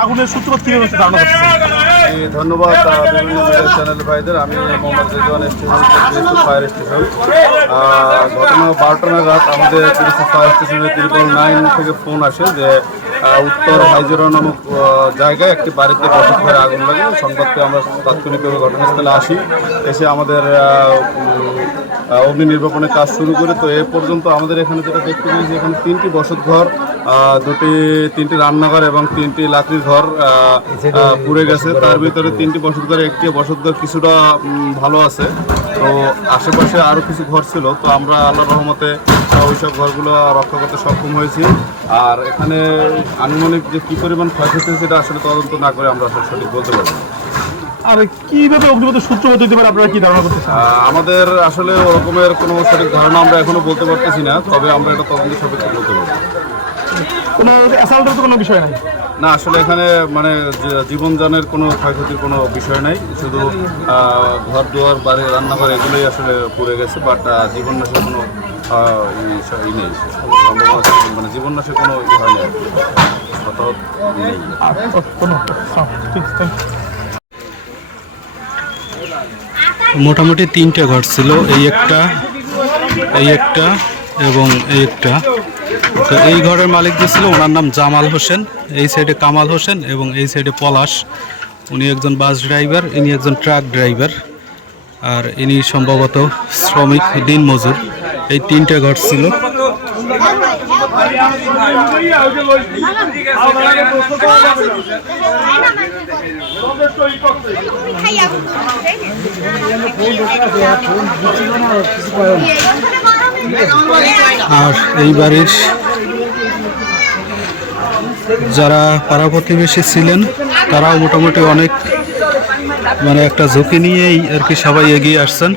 আগুনের সূত্র কীভাবে হচ্ছে ধারণা ধন্যবাদ বিভিন্ন মিডিয়া চ্যানেল ভাইদের। আমি Mohammad Rezwan station fire station ঘটনা বারোটা নাগাদ আমাদের ফায়ার স্টেশনে ত্রিপল নাইন থেকে ফোন আসে যে উত্তর হাইজেরা নামক জায়গায় একটি বাড়িতে বসত ঘরে আগুন লাগে। সংবাদ পেয়ে আমরা তাৎক্ষণিকভাবে ঘটনাস্থলে আসি। এসে আমাদের অগ্নি নির্বাপনের কাজ শুরু করে তো এ পর্যন্ত আমাদের এখানে যেটা দেখতে পেয়েছি, এখানে তিনটি বসত ঘর দুটি, তিনটি রান্নাঘর এবং তিনটি লাকড়ির ঘর পুড়ে গেছে। তার ভিতরে তিনটি বসত ঘরে একটি বসত ঘর কিছুটা ভালো আছে। তো আশেপাশে আরও কিছু ঘর ছিল। তো আমরা আল্লাহ রহমতে ওইসব ঘরগুলো রক্ষা করতে সক্ষম হয়েছি। আর এখানে আনুমানিক যে কী পরিমাণ ক্ষয়ক্ষতি সেটা আসলে তদন্ত না করে আমরা আসলে সঠিক বলতে পারব না। আর কীভাবে অগ্নিপথের সূত্রপাত হতে পারে? আপনারা কি ধারণা করতেছেন? আমাদের আসলে ওরকমের কোনো সঠিক ধারণা আমরা এখনও বলতে পারতেছি না তবে আমরা এটা তদন্ত সাপেক্ষে বলতে পারব। কোনো অ্যাসাল্টের তো কোনো বিষয় নাই? না আসলে এখানে মানে জীবনযানের কোনো ক্ষয়ক্ষতির কোনো বিষয় নাই শুধু ঘর দুয়ার বাড়ি রান্নাঘর এগুলোই আসলে পুড়ে গেছে বাট জীবন নাশের কোনো নেই মানে জীবন নাশের কোনো নেই। মোটামুটি তিনটে ঘর ছিল, এই একটা এই একটা এবং এই একটা। তো এই ঘরের মালিক যে ছিল, ওনার নাম জামাল হোসেন। এই সাইডে কামাল হোসেন এবং এই সাইডে পলাশ। উনি একজন বাস ড্রাইভার ইনি একজন ট্রাক ড্রাইভার আর ইনি সম্ভবত শ্রমিক দিন মজুর এই তিনটে ঘর ছিল। আর এই বাড়ির যারা পাড়া প্রতিবেশী ছিলেন, তারাও মোটামুটি অনেক মানে একটা ঝুঁকি নিয়েই আর কি সবাই এগিয়ে আসছেন।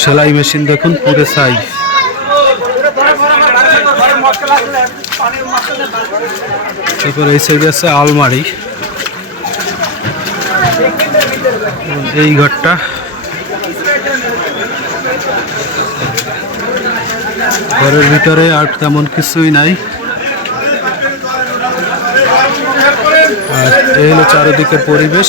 সেলাই মেশিন দেখুন, পুরে চাই তারপর এই সাইডে আছে আলমারি। এই ঘরটা। ঘরের ভিতরে আর তেমন কিছুই নাই। আর এই হলো চারিদিকের পরিবেশ।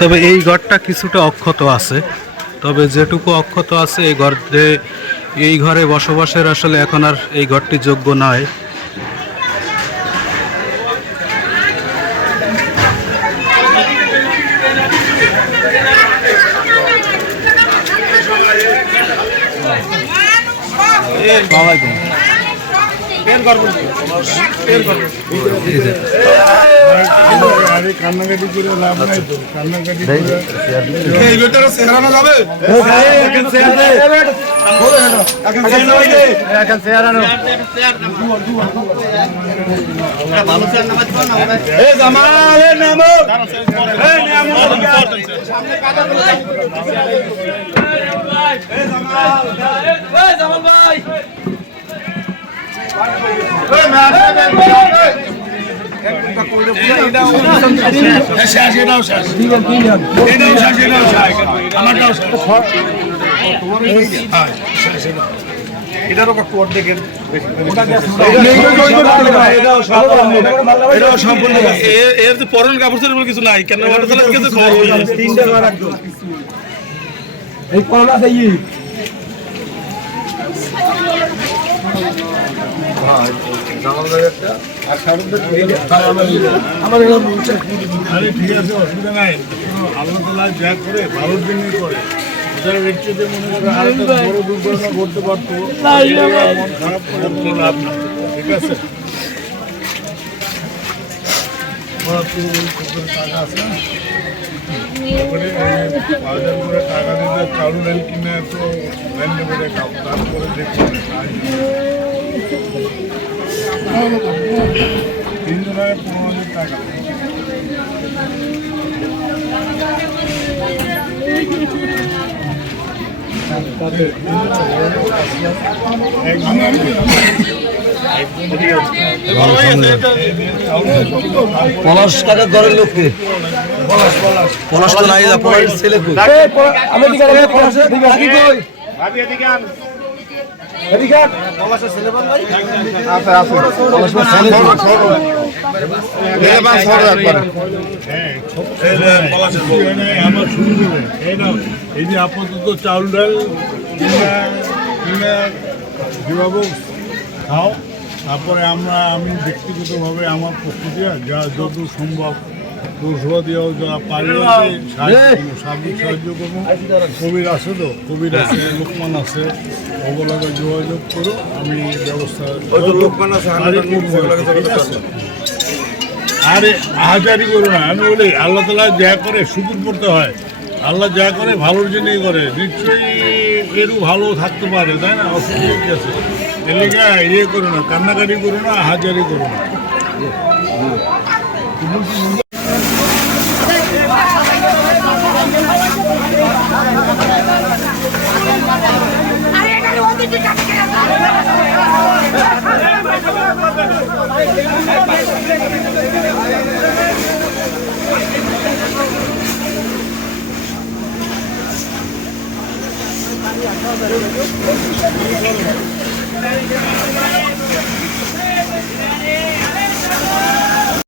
তবে এই ঘরটা কিছুটা অক্ষত আছে। তবে যেটুকু অক্ষত আছে এই ঘরে এই ঘরে বসবাসের আসলে এখন আর এই ঘরটি যোগ্য নয়। কান্নাকাটি করে লাভ নাই তো কান্নাকাটি ভাই। এই যে এর যে পরন কাপড় বলে কিছু নাই কেন ঘর একদম আরে ঠিক আছে অসুবিধা নাই। আল্লাহ তালা যা করে ভালোর জন্যই করে। ব্যক্তিতে মনে করে আর একটা বড় দুর্ঘটনা ঘটতে পারতো মন খারাপ করে কোনো লাভ নেই। ঠিক আছে? টাকা আছে এবারে বাজার করে টাকা দিতে চালু রেল কিনে তো রেল নেবে তারপরে দেখি। তিনজনের পনেরো হাজার টাকা। তাদের পলাশ কাকা ঘরের লোককে। পলাশ তো নাই যা পলাশ ছেলে এই যে আপাতত চাউল ডাল খাও তারপরে আমরা আমি ব্যক্তিগতভাবে আমার পক্ষ দিয়ে যা যত সম্ভব পৌরসভা দিয়েও যারা পারে সাহায্য সার্বিক সাহায্য করব। কবির আছে তো? কবির আছে লোকমান আছে। ওগুলোকে যোগাযোগ করো আমি ব্যবস্থা লোকমান আছে আরে আহাজারি করো না আমি বলি আল্লাহ তালা যা করে শুকুর করতে হয়। আল্লাহ যা করে ভালোর জন্যই করে। নিশ্চয়ই এরও ভালো থাকতে পারে তাই না? অসুবিধা আছে? ইয়ে করো না কান্নাকাটি করো না আহাজারি করো না আরে এখানে